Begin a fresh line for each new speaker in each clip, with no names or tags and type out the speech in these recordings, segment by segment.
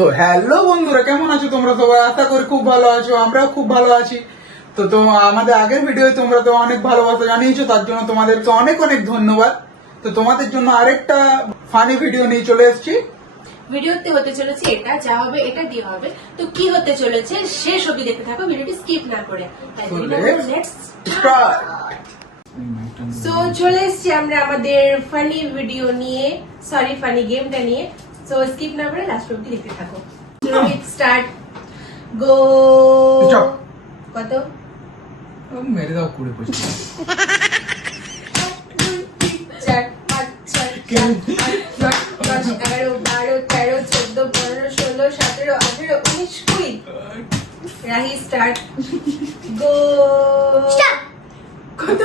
তো হ্যালো বন্ধুরা কেমন আছো তোমরা? সবাই আশা করি খুব ভালো আছো আমরাও খুব ভালো আছি। তো তো আমাদের আগের ভিডিও তোমরা তো অনেক ভালোবাসা জানিয়েছো তার জন্য তোমাদেরকে অনেক অনেক ধন্যবাদ। তো তোমাদের জন্য আরেকটা ফানি ভিডিও নিয়ে চলে এসেছি।
ভিডিওতে হতে চলেছে এটা যা হবে এটা দিয়ে হবে। তো কি হতে চলেছে শেষ অবধি দেখতে থাকো ভিডিওটি স্কিপ না করে। তাই! সো চলে এসেছি আমরা আমাদের ফানি ভিডিও নিয়ে সরি ফানি গেমটা নিয়ে। সো স্কিপ না করে লাস্ট অবধি দেখতে থাকো স্টার্ট গো কত?
মেরে দাও কুড়ি পঁচিশ
চার পাঁচ ছয় সাত আট দশ এগারো বারো তেরো চোদ্দ পনেরো ষোলো সতেরো আঠেরো উনিশ কুড়ি। রাহি স্টার্ট গো কত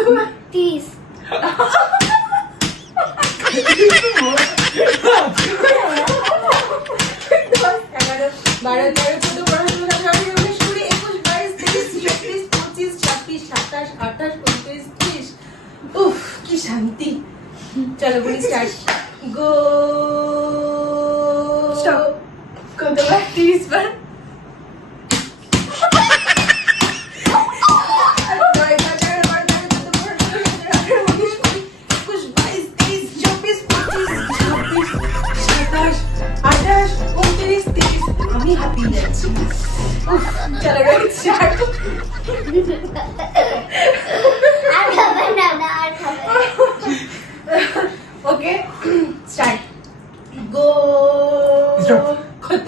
Please.
এগারো বারো তেরো চোদ্দ পনেরো ষোলো সতেরো আঠেরো উনিশ কুড়ি একুশ বাইশ তেইশ চব্বিশ পঁচিশ ছাব্বিশ সাতাশ আঠাশ উনত্রিশ ত্রিশ। উফ কি শান্তি। চলো বলি স্টার্ট গো. কতবার তিরিশ বার বারো, তেরো, চোদ্দ, পনেরো, ষোলো, সতেরো, আঠেরো, উনিশ, কুড়ি, একুশ, বাইশ, তেইশ, চব্বিশ, পঁচিশ, ছাব্বিশ, সাতাশ, আঠাশ, উনত্রিশ, তিরিশ। আমি হাঁপিয়ে যাচ্ছি উফ, চলো রাইট স্টার্ট
আর খাবে না না আর খাবে না।
Okay start go
Stop.
কত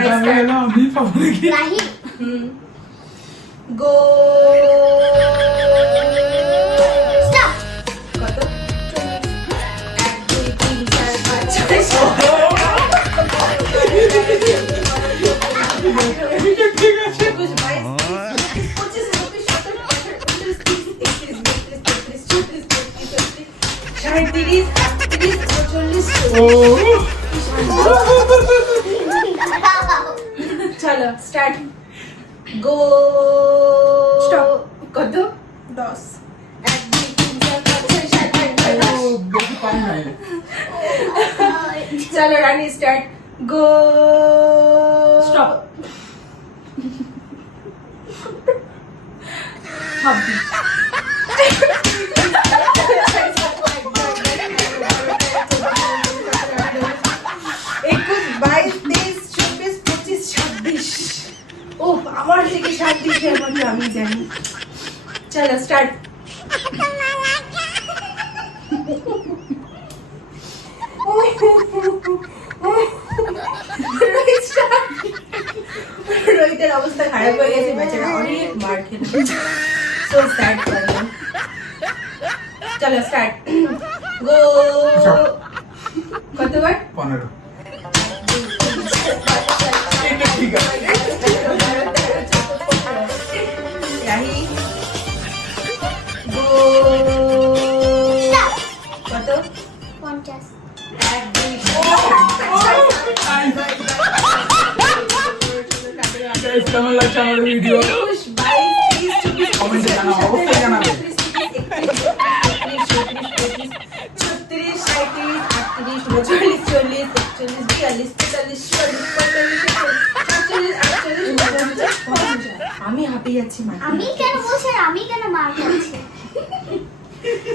দশ
এক দুই তিন চলো স্টার্ট গো
স্টপ
কত এক দুই তিন চার পাঁচ ছয় আমি জানি। চলো স্টার্ট রোহিতের অবস্থা খারাপ হয়ে গেছে স্টার্ট করলাম চলো স্টার্ট গো কতবার?
পনেরো।
পঞ্চাশ
এক দুই
কেমন লাগছে আমাদের ভিডিও
একুশ বাইশ তেইশ চব্বিশ
জানাও, অবশ্যই জানাবে।
ছত্রিশ সাঁত্রিশ আটত্রিশ উনচল্লিশ চল্লিশ একচল্লিশ বিয়াল্লিশ তেতাল্লিশ চল্লিশ পঁয়তাল্লিশ সাতচল্লিশ আটচল্লিশ উনপঞ্চাশ পঞ্চাশ আমি হাঁপিয়ে যাচ্ছি
আমি কেন বলছি আমি কেন মার খাচ্ছি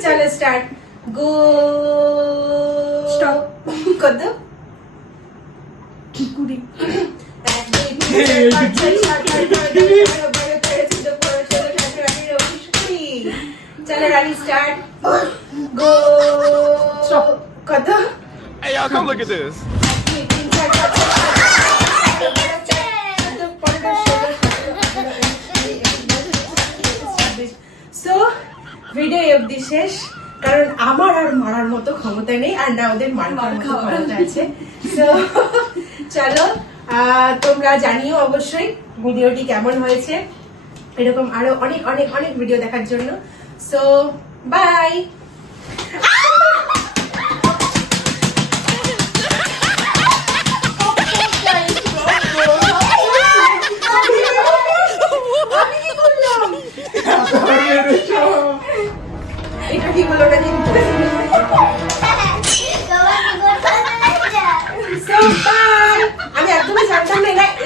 চলো স্টার্ট গো
Stop.
আঠেরো, উনিশ, কুড়ি। চলো রানি স্টার্ট গো
Stop.
কত
Hey, y'all, come look at this.
দুই, তিন, চার, পাঁচ, কারণ আমার আর মারার মতো ক্ষমতা নেই আর না ওদের মার মার মতো ক্ষমতা আছে। সো চলো তোমরা জানিও অবশ্যই ভিডিওটি কেমন হয়েছে। এরকম আরও অনেক অনেক অনেক ভিডিও দেখার জন্য। সো বাই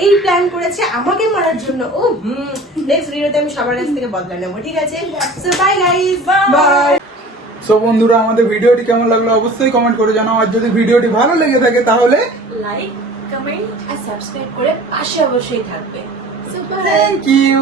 এই প্ল্যান করেছে আমাকে মারার জন্য। ও হুম নেক্সট ভিডিওতে আমি সবার কাছ থেকে বদলা নেব ঠিক আছে? So bye guys bye
so বন্ধুরা আমাদের ভিডিওটি কেমন লাগল অবশ্যই কমেন্ট করে জানাও আর যদি ভিডিওটি ভালো লেগে থাকে তাহলে
লাইক কমেন্ট আর সাবস্ক্রাইব করে পাশে অবশ্যই থাকবে। So
thank you